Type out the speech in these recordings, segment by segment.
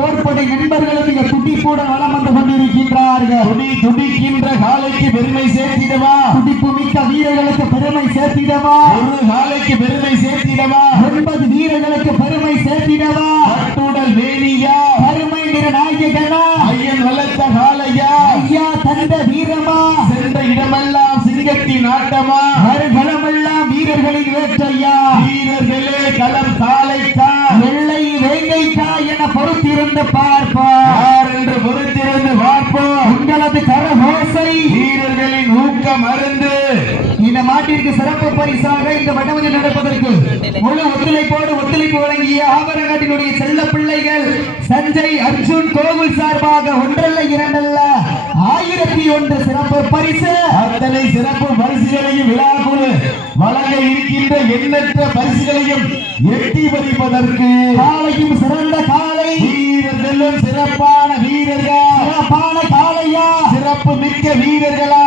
போர்ப்படை நண்பர்களும் இங்க துடிப்போட வளம் வந்து கொண்டிருக்கின்றார்கள். துடிக்கின்ற காலைக்கு பெருமை சேர்த்திடவா, துடிப்பு மிக்க வீரர்களுக்கு பெருமை சேர்த்திடவா, ஒரு காலைக்கு பெருமை சேர்த்திடவா, 9 வீரர்களுக்கு பெருமை சேர்த்திடவா, கட்டுடல் வேணியா பெருமை நிறநாயகனா, ஐயன் வளர்த்த காலையா, ஐயா தந்த வீரமா, சென்ற இடமெல்லாம் சிங்கத்தின் ஆட்டமா, மறுகளமெல்லாம் வீரர்களின் வேற்றையா, வீரர்களே களம் காலைக்கா வெள்ளை வேங்கைக்கா என பொறுத்திருந்து பார்ப்போம் என்று பொறுத்திருந்து பார்ப்போம். உங்களது கரகோசை வீரர்களின் ஊக்கம் அருந்து இந்த மாட்டிற்கு சிறப்பு பரிசாக இந்த வடமஞ்சு நடப்பதற்கு முழு ஒத்துழைப்பு வழங்கிய ஆபரங்காட்டினுடைய செல்ல பிள்ளைகள் சஞ்சய் அர்ஜுன் கோவில் சார்பாக ஒன்றல்ல இரண்டல்ல 1001 சிறப்பு பரிசு. அத்தனை சிறப்பு பரிசுகளையும் விழாக்குழு வழங்க இருக்கின்ற எண்ணற்ற பரிசுகளையும் எட்டி பறிப்பதற்கு காலையும் சிறந்த காலை, வீரர்களும் சிறப்பான வீரர்கள், சிறப்பான காலையா, சிறப்பு மிக்க வீரர்களா,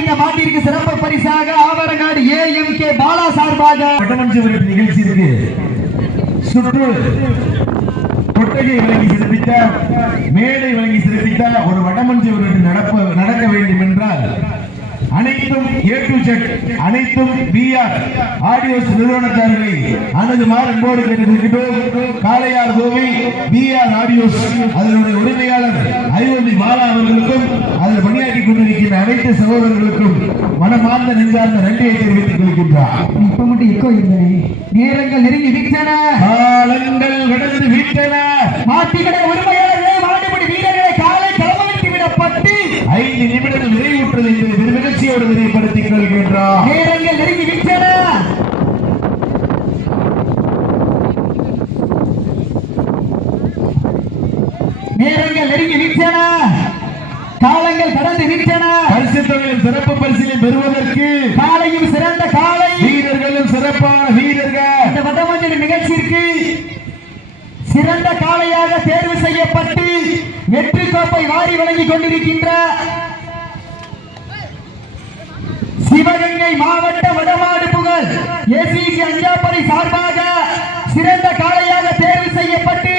இந்த மாட்டிற்கு சிறப்பு பரிசாக ஆவரங்காடு AMK பாலா சார்பாக வடமஞ்சு நிகழ்ச்சியிற்கு சுற்று கொட்டகை வழங்கி சிறப்பித்த மேடை வழங்கி சிறப்பித்த ஒரு வடமஞ்சு நடக்க வேண்டும் என்றால் அனைத்தும் A to Z அனைத்தும் BR ஆடியோஸ் நிறுவனத்தார்களை அணுகுமாறு அன்போடு கேட்டிருக்கிறோம். காளையார் கோவில் BR ஆடியோஸ் அதனுடைய உரிமையாளர் ஐவந்தி பாலா அவர்களுக்கும் அதில் பணியாற்றி கொண்டிருக்கின்ற அனைத்து சகோதரர்களுக்கும் மனமார்ந்த நெஞ்சார்ந்த நன்றியை தெரிவித்துக் கொள்கின்றார். இப்ப மட்டும் எக்கோ இல்லை. நேரங்கள் நெருங்கி விட்டன, காலங்கள் கடந்து விட்டன. மாட்டிகளை உரிமையாளர்களே, மாடுபிடி வீரர்களை காலை களமிட்டு விடப்பட்டு 5 நிமிடங்கள் நிறைவுற்றது என்று நிகழ்ச்சியோடு நினைவுபடுத்திக் கொள்கின்றார். நேரங்கள் நெருங்கி விட்டன. நேரங்கள் நெருங்கி விட்டன, காலங்கள் கடந்து விட்டன. பரிசு தொகையில் சிறப்பு பரிசிலை பெறுவதற்கு காலையும் சிறந்த காலை, வீரர்களும் சிறப்பான வீரர்கள் இந்த வடமஞ்சள் நிகழ்ச்சிக்கு சிறந்த காளையாக தேர்வு செய்யப்பட்டு வெற்றி கோப்பை வாரி வழங்கிக் கொண்டிருக்கின்ற சிவகங்கை மாவட்ட வடமாடு புகழ் ACC அஞ்சாப்படை சார்பாக சிறந்த காளையாக தேர்வு செய்யப்பட்டு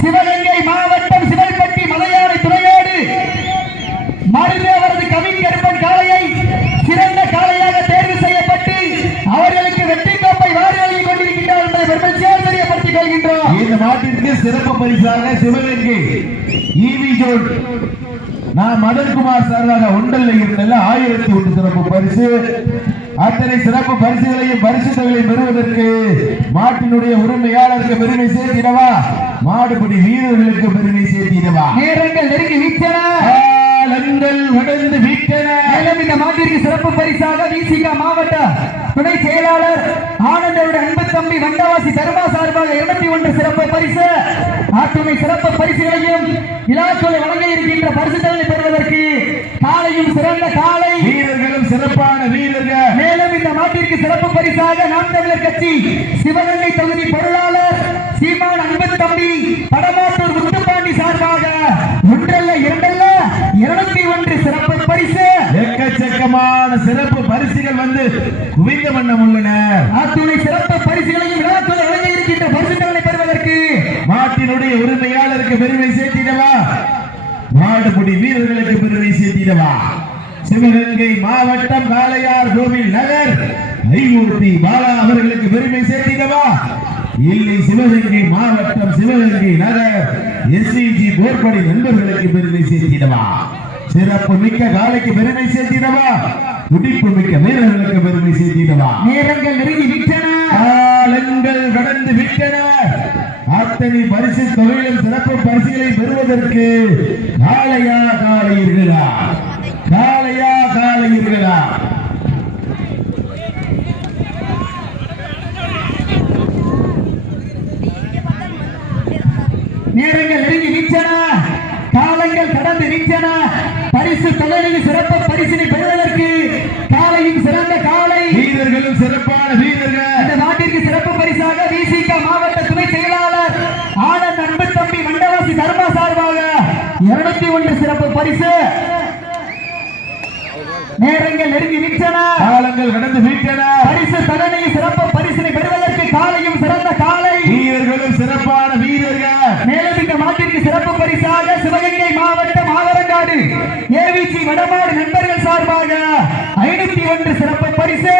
சிவகங்கை மாவட்டம் சிவல்பட்டி மலையாளை துறையோடு மருதேவரது கவிஞர்பன் காளையை சிறந்த காளையாக தேர்வு செய்யப்பட்டு அவர்களுக்கு வெற்றி கோப்பை வாரி வழங்கிக் கொண்டிருக்கின்றார் என்பதை பெருமையோடு தெரியப்படுத்திக் கொள்கின்றோம். இந்த நாட்டிற்கு சிறப்பு பரிசாக சிவகங்கை EV ஜோன் நான் மதன்குமார் சார்பாக ஒன்றல்ல இரண்டல்ல 1001 சிறப்பு பரிசு. அத்தனை சிறப்பு பரிசுகளையும் பரிசு தொகையை பெறுவதற்கு மாட்டினுடைய உரிமையாளருக்கு பெருமை சேர்த்திடவா, மாடுபிடி வீரர்களுக்கு பெருமை சேர்த்திடவா. நேரங்கள் நெருங்கி விட்டன, காலங்கள் கடந்து விட்டன. இந்த மாட்டிற்கு சிறப்பு பரிசாக VCK மாவட்ட துணை செயலாளர் ஆனந்தோட அன்பு தம்பி வண்டவாசி தர்மா சார்பாக 201 சிறப்பு பரிசு. அத்துணை சிறப்பு பரிசுகளையும் விழாக்களை வழங்க இருக்கின்ற பரிசுகளை பெறுவதற்கு காலையும் சிறந்த காலை, வீரர்களும் சிறப்பான வீரர்கள். மேலும் இந்த மாட்டிற்கு சிறப்பு பரிசாக நாம் தமிழர் கட்சி சிவகங்கை தொகுதி பொருளாளர் சீமான் அன்பு தம்பி படமாட்டூர் முத்துப்பாண்டி சார்பாக ஒன்றல்ல இரண்டல்ல 201 சிறப்பு பரிசு. எக்கச்சக்கமான சிறப்பு பரிசுகள் வந்து குவிந்த வண்ணம் உள்ளன. அத்துணை சிறப்பு பரிசுகளையும் விழாக்களை வழங்க இருக்கின்ற பரிசுகளை பெறுவதற்கு மாட்டினுடைய உரிமையாளருக்கு பெருமை சேர்த்திடவா, மாடுபிடி வீரர்களுக்கு பெருமை சேர்த்திடவா. சிவகங்கை மாவட்டம் காளையார் கோவில் நகர் ஐமூர்த்தி பாலா அவர்களுக்கு பெருமை சேர்த்திடவா, இல்லை சிவகங்கை மாவட்டம் சிவகங்கை நகர் SCG போர்படை நண்பர்களுக்கு பெருமை சேர்த்திடவா, சிறப்பு மிக்க காலைக்கு பெருமை சேர்த்திடவா, துடிப்பு மிக்க வீரர்களுக்கு பெருமை சேர்த்திடவா. நேரங்கள் நெருங்கி விட்டன, காலங்கள் கடந்து விட்டன. அத்தனை பரிசு தொகையிலும் சிறப்பு பரிசுகளை பெறுவதற்கு காளையா காளையர்களா, காளையா காளையர்களா. நேரங்கள் நெருங்கி விட்டன, காலங்கள் கடந்து விட்டன. பரிசு தொகையில் சிறப்பு பரிசினை பெறுவதற்கு காலையும் சிறந்த காலை, வீரர்களும் சிறப்பான வீரர்கள். இந்த நாட்டிற்கு சிறப்பு பரிசாக VCK மாவட்ட துணை செயலாளர் ஆனந்த் அன்பு தம்பி வண்டவாசி தர்மா சார்பாக 201 சிறப்பு பரிசு. நேரங்கள் நெருங்கி விட்டன, காலங்கள் கடந்து விட்டன. பரிசு தொகையில் சிறப்பு பரிசினை பெறுவதற்கு காலையும் சிறந்த காலை, வீரர்களும் சிறப்பான வீரர்கள். மேலும் இந்த மாட்டிற்கு சிறப்பு பரிசாக சிவகங்கை மாவட்டம் ஆவரங்காடு ஏவிசி வடமாடு நண்பர்கள் சார்பாக 501 சிறப்பு பரிசு.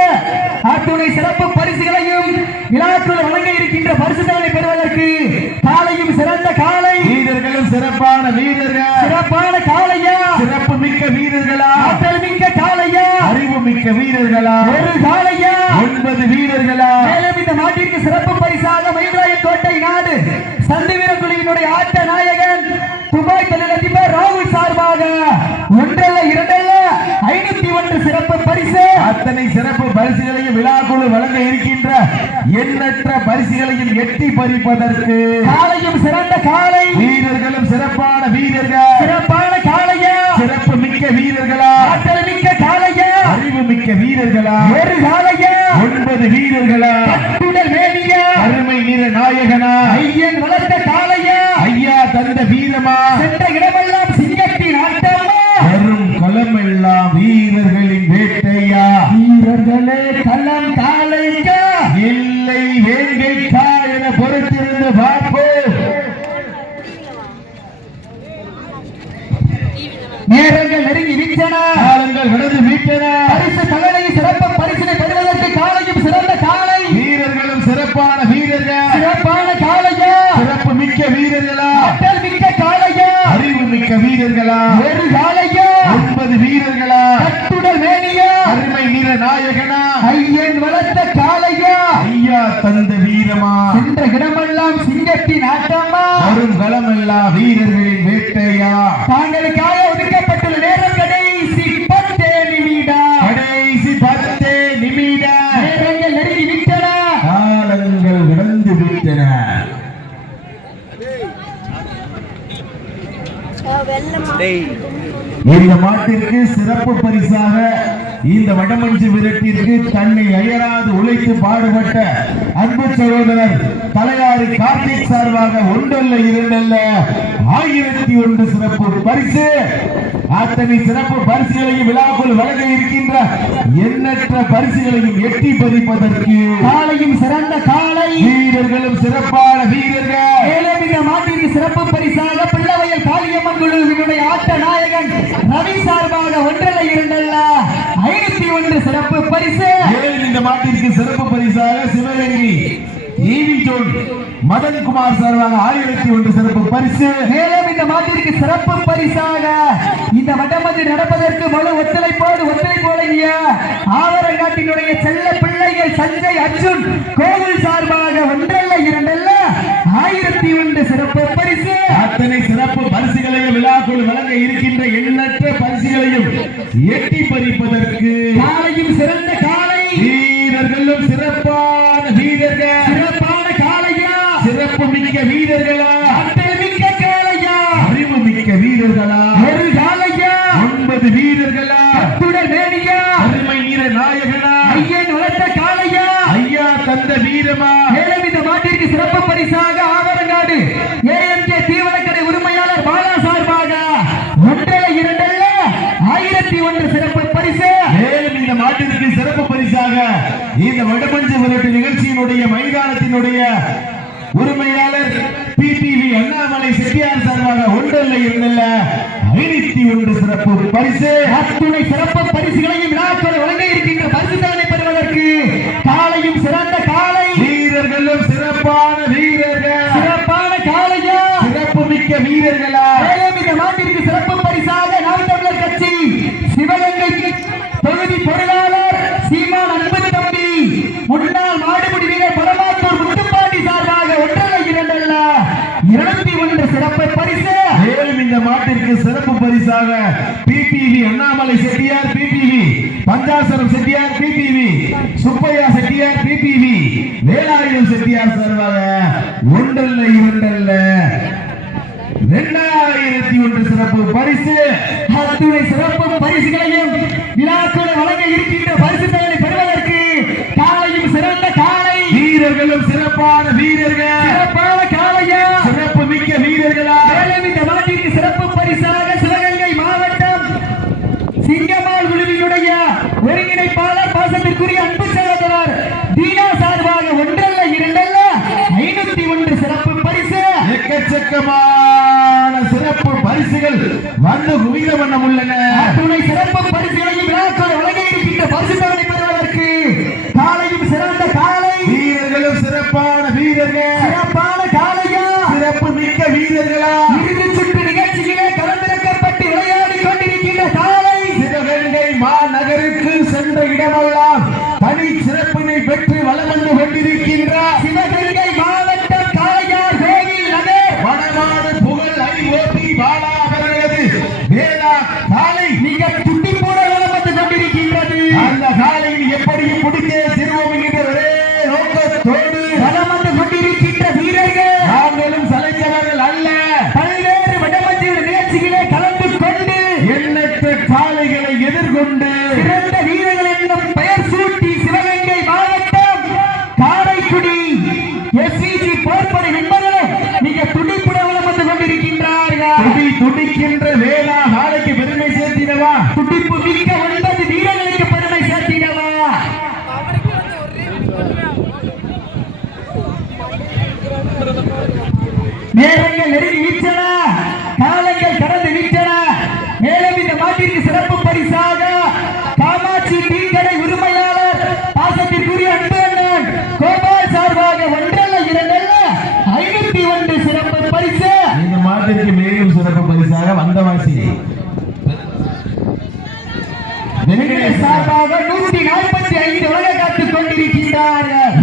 அத்துணை சிறப்பு பரிசுகளையும் விழாக்குள் வழங்க இருக்கின்ற பரிசுகளை பெறுவதற்கு காலையும் சிறந்த காலை வீரர்களும் சிறப்பான வீரர்கள், சிறப்பான காலையா, சிறப்பு மிக்க வீரர்களா, ஆற்றல் மிக்க காலையா, அறிவு மிக்க வீரர்களா, ஒரு காலையா, 9 வீரர்களா. மேலும் இந்த மாட்டிற்கு சிறப்பு பரிசாக மயிலாயம் கோட்டை நாடு சந்தி வீரர் குழுவினுடைய ஆட்ட நாயகன் துபாய் தொழிலதிபர் ராகுல் சார்பாக 1 அல்ல 2 அல்ல 501 சிறப்பு பரிசு. அத்தனை சிறப்பு பரிசுகளையும் விழாக்குழு வழங்க இருக்கின்ற எண்ணற்ற பரிசுகளையும் எட்டி பறிப்பதற்கு காலையும் சிறந்த காலை, வீரர்களும் சிறப்பான வீரர்கள், சிறப்பான காலையா, சிறப்பு மிக்க வீரர்களா, ஆற்றல் மிக்க காலையா, அறிவு மிக்க வீரர்களா, ஒரு காலையா, 9 வீரர்களா, கட்டுடல் வேலியா, அருமை வீர நாயகனா, ஐயன் வளர்த்த காலையா, ஐயா தந்த வீரமா, சென்ற இடமெல்லாம் சிங்கத்தின் ஆட்டமா, வரும் களமெல்லாம் வீரர்களின் வேட்டையா, வீரர்களே களம் காலைக்கா இல்லை வேங்கைக்கா என பொறுத்திருந்து பார்ப்போம். நேரங்கள் நெருங்கி விட்டன, காலங்கள் கடந்து விட்டன. பரிசு தகனை சிறப்பு பரிசினை பெறுவதற்கு காலையும் சிறந்த காலை, வீரர்களும் சிறப்பான வீரர்கள், சிறப்பான காலையா, சிறப்பு மிக்க வீரர்களா, ஆற்றல் மிக்க காலையா, அறிவு மிக்க வீரர்களா, ஒரு காலையா, 9 வீரர்களா, கட்டுடல் வேணியா, அருமை வீர நாயகனா, ஐயன் வளர்த்த காலையா, ஐயா தந்த வீரமா, சென்ற இடமெல்லாம் சிங்கத்தின் ஆட்டமா, வரும் களமெல்லாம் வீரர்களின் வேட்டையா. தாங்களுக்காக ஒதுக்கப்பட்டுள்ள நேரம் கடைசி 10 நிமிடம், கடைசி 10 நிமிடம். நேரங்கள் நெருங்கி விட்டன, காலங்கள் கடந்து விட்டன. இந்த மாட்டிற்கு சிறப்பு பரிசாக இந்த வடமஞ்சு விரட்டிற்கு தன்னை அயராது உழைத்து பாடுபட்ட அன்பு சகோதரர் தலையாரி கார்த்திக் சார்பாக 1 அல்ல 2 அல்ல 1001 சிறப்பு பரிசு. அத்தனை சிறப்பு பரிசுகளையும் விழாக்குள் வழங்க இருக்கின்ற எண்ணற்ற பரிசுகளையும் எட்டி பறிப்பதற்கு காலையும் சிறந்த காலை, வீரர்களும் சிறப்பான வீரர்கள். மேலும் இந்த மாட்டிற்கு சிறப்பு பரிசாக பிள்ளவையல் காளியம்மன் குழுவினுடைய ஆட்ட நாயகன் ரவி சார்பாக 1 அல்ல 2 அல்ல 501 சிறப்பு பரிசு. மேலும் இந்த மாட்டிற்கு சிறப்பு பரிசாக சிவகங்கை ஈவி ஜோன் மதன்குமார் சார்பாக 1001 சிறப்பு பரிசு. மேலும் இந்த மாட்டிற்கு சிறப்பு பரிசாக இந்த வடமது நடப்பதற்கு முழு ஒத்துழைப்போடு ஆவரங்காட்டினுடைய செல்ல பிள்ளைகள் சஞ்சய் அர்ஜுன் கோவில் சார்பாக 1 அல்ல 2 அல்ல 1001 சிறப்பு பரிசு. அத்தனை சிறப்பு பரிசுகளையும் விழாக்குள் வழங்க இருக்கின்ற எண்ணற்ற பரிசுகளையும் எட்டி பறிப்பதற்கு காலையும் சிறந்த காலை, வீரர்களும் சிறப்பான வீரர்கள், சிறப்பான காலையா, சிறப்பு மிக்க வீரர்களா, ஆற்றல் மிக்க காலையா, அறிவு மிக்க வீரர்களா, ஒரு காலையா, 9 வீரர்களா, கட்டுடல் வேணியா, அருமை வீர நாயகனா, ஐயன் வளர்த்த காலையா, ஐயா தந்த வீரமா. மேலும் இந்த மாட்டிற்கு சிறப்பு பரிசாக ஆவரங்காடு ஏஎம்கே தீவனக்கடை உரிமையாளர் பாலா சார்பாக 1 அல்ல 2 அல்ல 1001 சிறப்பு பரிசு. மேலும் இந்த மாட்டிற்கு சிறப்பு பரிசாக இந்த வடமஞ்சு விரட்டு நிகழ்ச்சியினுடைய மைதானத்தினுடைய உரிமையாளர் பிடிவி அண்ணாமலை செட்டியார் சார்பாக 1 அல்ல 2 அல்ல 501 சிறப்பு பரிசு. அத்துணை சிறப்பு பரிசுகளையும் விழாக்கள் வழங்க இருக்கின்ற பரிசுகளை பெறுவதற்கு காலையும் சிறந்த காலை, வீரர்களும் சிறப்பான வீரர்கள், சிறப்பான காலையா, சிறப்பு மிக்க வீரர்களா, மேலும் இந்த மாட்டிற்கு சிறப்பு பரிசாக நாம் தமிழர் கட்சி சிவகங்கை தொகுதி பொருளாளர் சீமான் அன்பு தம்பி முன்னாள் மாடுபிடி வீரர் பரமாத்தூர் முத்துப்பாண்டி சார்பாக 1 அல்ல 2 அல்ல 201 சிறப்பு பரிசு. மேலும் இந்த மாட்டிற்கு சிறப்பு பரிசாக PDV Annamalai Chettiar PDV, Panchacharam Chettiar PDV, Subbaiah Chettiar PDV, Velayutham Chettiar சார்பாக 1 அல்ல 2 அல்ல 2001 சிறப்பு பரிசு. அத்துணை சிறப்பு பரிசுகளையும் விழாக்களை வழங்க இருக்கின்ற பரிசுகளை பெறுவதற்கு காலையும் சிறந்த காலை, வீரர்களும் சிறப்பான வீரர்கள், சிறப்பான காலையா, சிறப்பு மிக்க வீரர்களா, மேலும் இந்த மாட்டிற்கு சிறப்பு பரிசாக சிவகங்கை மாவட்டம் சிங்கமால் குழுவினுடைய ஒருங்கிணைப்பாளர் பாசத்திற்குரிய அன்பு சகோதரர் தீனா சார்பாக 1 அல்ல 2 அல்ல 501 சிறப்பு பரிசு. எக்கச்சக்கமான பரிசுகள் வந்து குவிந்த வண்ணம் உள்ளன. அத்துணை சிறப்பு பரிசுகளையும் விழாக்கள் வழங்க இருக்கின்ற பரிசுகளை பெறுவதற்கு காலையும் சிறந்த காலை, வீரர்களும் சிறப்பான வீரர்கள், சிறப்பான காலையா, சிறப்பு மிக்க வீரர்களா, இறுதி சுற்று நிகழ்ச்சியிலே களமிறக்கப்பட்டு விளையாடி கொண்டிருக்கின்ற காலை, சிவகங்கை மாநகருக்கு சென்ற இடமெல்லாம் தனி சிறப்பினை பெற்று வலம் வந்து கொண்டிருக்கின்ற சிவகங்கை மாவட்டம் காளையார் கோவில் நகர் வடநாடு புகழ் ஐஓபி பாலா அவர்களது வேளா காலை மிக துட்டிப்போட வலம் வந்து கொண்டிருக்கின்றது. அந்த காலையில் எப்படியும் முடித்தே திருவோம் என்கிற ஒரே நோக்கத்தோடு வலம் வந்து கொண்டிருக்கின்ற வீரர்கள் நாங்களும் சலைத்தவர்கள் அல்ல. பல்வேறு வடமஞ்சிற நிகழ்ச்சிகளே கலந்து கொண்டு எண்ணற்ற காளைகளை எதிர்கொண்டு சிறந்த வீரர்கள் என்னும் பெயர் சூட்டி சிவகங்கை மாவட்டம் காரைக்குடி எஸ்சிஜி போர்ப்படை என்பவர்களும் மிக துடிப்புடன் வலம் வந்து கொண்டிருக்கின்றார்கள். துடிக்கின்ற வேளா காலைக்கு பெருமை சேர்த்திடவா, துடிப்பு மிக்க 9 வீரர்களுக்கு பெருமை சேர்த்திடவா. நேரங்கள் நெருங்கி விட்டன, காலங்கள் கடந்து விட்டன. மேலும் இந்த மாட்டிற்கு சிறப்பு பரிசாக காமாட்சி டீக்கடை உரிமையாளர் பாசத்திற்குரிய அன்பு அண்ணன் கோபால் சார்பாக ஒன்றல்ல இரண்டல்ல 501 சிறப்பு பரிசு. இந்த மாட்டிற்கு மேலும் சிறப்பு பரிசாக வந்தவாசி வெங்கடேஷ் சார்பாக 145 வழங்க காத்துக் கொண்டிருக்கின்றார்கள்.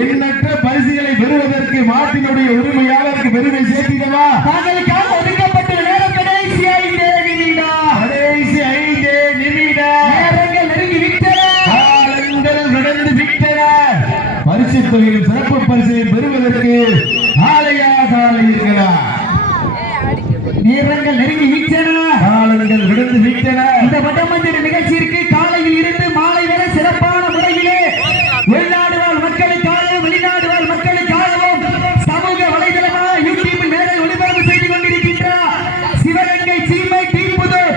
எண்ணற்ற பரிசுகளை பெறுவதற்கு மாட்டினுடைய உரிமையாளருக்கு பெருமை சேர்த்திடவா. தாங்களுக்காக ஒதுக்கப்பட்ட நேரம் கடைசி 5 நிமிடம். கடைசி 5 நிமிடம். நேரங்கள் நெருங்கி விட்டன, காலங்கள் கடந்து விட்டன. பரிசு தொகையில் சிறப்பு பரிசை பெறுவதற்கு ஆலையா காலை இருக்கிறார். நேரங்கள் நெருங்கி விட்டன, காலங்கள் கடந்து விட்டன. இந்த வடமஞ்சிற நிகழ்ச்சிக்கு காலையில் இருந்து மாலை வரை சிறப்பான முறையிலே உள்நாடு வாழ் மக்களுக்காகவும் வெளிநாடு வாழ் மக்களுக்காகவும் சமூக வலைதளமாக யூடியூபில் மேலே ஒளிபரப்பு செய்து கொண்டிருக்கின்றார் சிவகங்கை சீமை தீப்புதூர்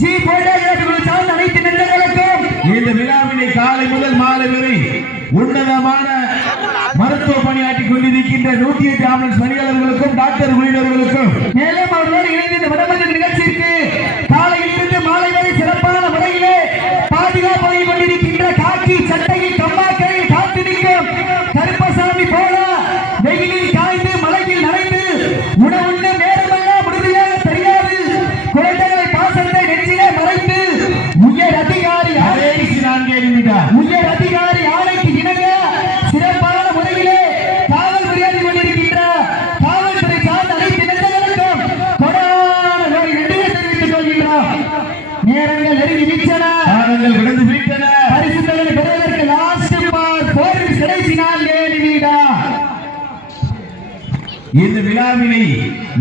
ஜி போராட்டங்கள் சார்ந்த அனைத்து நல்லவர்களுக்கும் இந்த விழாவினை காலை முதல் மாலை வரை உன்னதமான மருத்துவ பணியாற்றிக் கொண்டிருக்கின்ற 108 ஆம்புலன்ஸ் பணியாளர்களுக்கும் டாக்டர் உள்ளிட்டவர்களுக்கும் மேலும் அவர்களோடு இணைந்து இந்த வடமஞ்சிற நிகழ்ச்சிக்கு காலையில் இருந்து மாலை வரை சிறப்பான முறையிலே பாதுகாப்பு வழங்கிக் கொண்டிருக்கின்ற காக்கி சட்டையில் கம்மாக்கையில் காத்து நிற்கும் கருப்பசாமி போல வெயிலில் காய்ந்து மழையில் நனைந்து உணவுண்ண நேரமெல்லாம் உறுதியாக தெரியாது குழந்தைகளை பாசத்தை நெஞ்சிலே மறைத்து உயர் அதிகாரி கடைசி 4 நிமிடம். உயர் அதிகாரி ஆணைக்கு இணங்க சிறப்பான முறையிலே காவல் புரியாடி கொண்டிருக்கின்ற காவல்துறை சார்ந்த அனைத்து நிலையங்களுக்கும் கொடான கோடி நன்றியை தெரிவித்துக் கொள்கின்றோம். நேரங்கள் நெருங்கி விட்டன, காலங்கள் கடந்து விட்டன. பரிசு தொகையை பெறுவதற்கு லாஸ்ட் மார்க் போரின் கடைசி 4 நிமிடம். இந்த விழாவினை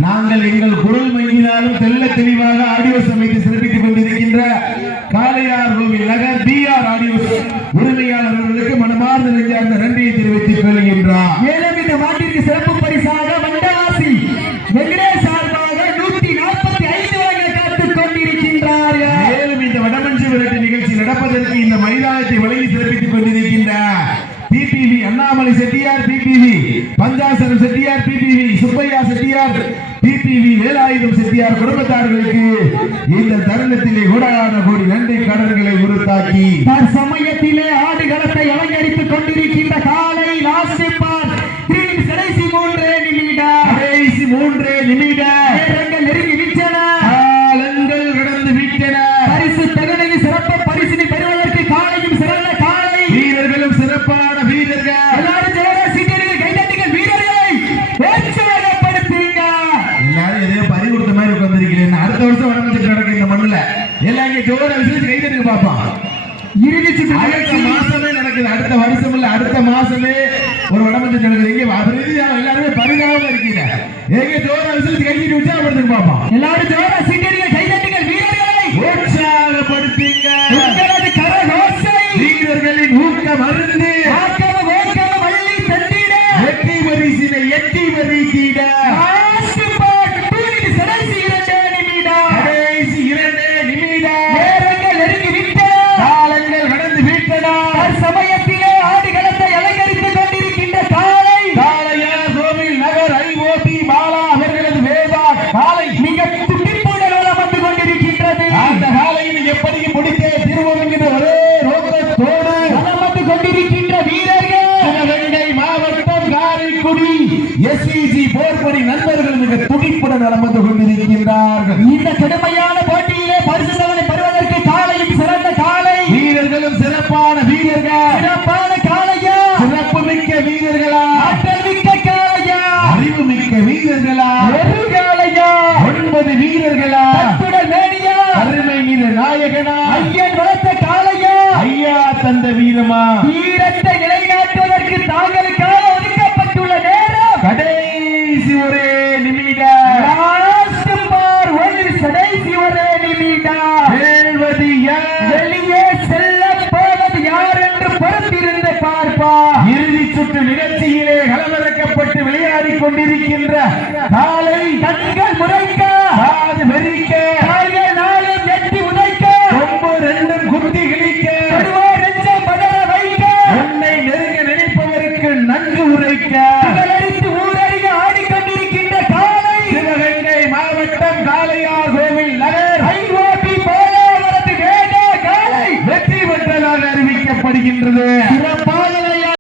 நாங்கள் எங்கள் குரல் மொழியினாலும் தெல்ல தெளிவாக ஆடியோ சமைத்து சிறப்பித்துக் கொண்டிருக்கின்ற காளையார் கோவில் நகர் டிஆர் ஆடியோ உரிமையாளர்களுக்கு மனமார்ந்த நெஞ்சார்ந்த நன்றியை தெரிவித்துக் கொள்கின்றார். மேலும் இந்த மாட்டிற்கு சிறப்பு பரிசாக வண்டவாசி வெங்கடேஷ் சார்பாக 145 வழங்க காத்துக் கொண்டிருக்கின்றார்கள். மேலும் இந்த வடமஞ்சி விரட்டு நிகழ்ச்சி நடப்பதற்கு இந்த மைதானத்தை வழங்கி சிறப்பித்துக் கொண்டிருக்கின்ற PPV Annamalai Chettiar, PPV Panchacharam Chettiar, PPV Subbaiah Chettiar, PPV Velayutham Chettiar குடும்பத்தார்களுக்கு இந்த தருணத்திலே கோடான கோடி நன்றி கடன்களை உறுத்தாக்கி தற்சமயத்திலே ஆடுகளத்தை அலங்கரித்துக் கொண்டிருக்கின்ற காலை லாஸ்ட் பார் கடைசி 3 நிமிடம். கடைசி 3 நிமிடம். நேரங்கள் நெருங்கி விட்டன, காலங்கள் கடந்து விட்டன. பரிசு தகுதியை சிறப்பு பரிசினை பெறுவதற்கு காலையும் சிறந்த காலை, வீரர்களும் சிறப்பான வீரர்கள். எல்லாரும் ஜோரா சீட்டடிகள் கைதட்டுங்கள், வீரர்களை உற்சாகப்படுத்துங்க. எல்லாரும் எதையோ பறி கொடுத்த மாதிரி உட்கார்ந்திருக்கிறேன். அடுத்த வருஷம் வடமஞ்சி நடக்கும் இந்த மண்ணுல எல்லாம் இங்க ஜோர விசேஷம் கைதட்டுங்க பாப்போம். இறுதி சுற்று அடுத்த நிகழ்ச்சி மாசமே நடக்குது. அடுத்த வருஷம் இல்ல, அடுத்த மாசமே ஒரு வடமஞ்சி நடக்குது. எங்க எல்லாருமே பரிதாபமா இருக்கீங்க. எங்க ஜோர விசேஷம் கைதட்டி உற்சாகப்படுத்துங்க பாப்போம். எல்லாரும் ஜோரா சீட்டடிகள் கைதட்டுங்கள், வீரர்களை உற்சாகப்படுத்துங்க. உங்களது கரகோசை வீரர்களின் ஊக்கம் அருந்து ஆக்கம ஓக்கம வள்ளி தந்திட வெற்றி பரிசினை எட்டி பரிசிட லாஸ்ட் பார் டூரின் கடைசி 2 நிமிடம். கடைசி 2 நிமிடம். நேரங்கள் நெருங்கி விட்டன, காலங்கள் கடந்து விட்டன. சமயத்திலே ஆடுகளத்தை அலங்கரித்துக் கொண்டிருக்கின்ற காலை காளையார் கோவில் நகர் காரைக்குடி எஸ்விஜி போர்படி நண்பர்கள் மிக துடிப்புடன் நடந்து கொண்டிருக்கின்றார்கள். இந்த கடுமையான போட்டியிலே பரிசுகளை பெறுவதற்கு காலையும் சிறந்த காலை, வீரர்களும் சிறப்பான வீரர்கள், சிறப்பான காலையா, சிறப்பு மிக்க வீரர்களா, ஆற்றல் மிக்க காலையா, அறிவு மிக்க வீரர்களா, ஒரு காலையா, 9 வீரர்களா, தட்டுடல் மேனியா, அருமை நீர் நாயகனா, ஐயன் வளர்த்த காலையா, ஐயா தந்த வீரமா, வீரத்தை நிலைநாட்டுவதற்கு தாங்களுக்காக ஒதுக்கப்பட்டுள்ள நேரம் கடைசி ஒரே நிமிடம், லாஸ்ட் பார் ஒரு கடைசி ஒரே நிமிடம். வெல்வது யார்? வெளியே செல்ல போவது யார் என்று பொறுத்திருந்து பார்ப்பா. இறுதி சுற்று நிகழ்ச்சியிலே களமிறக்கப்பட்டு விளையாடி கொண்டிருக்கின்ற காலை கண்கள் முறைக்க, காது வெறிக்க, கால்கள் நாளும் எட்டி உதைக்க, கொம்பு ரெண்டும் குத்தி கிழிக்க, நெஞ்சம் பதற வைக்க, உன்னை நெருங்க நினைப்பவருக்கு நன்கு உரைக்க,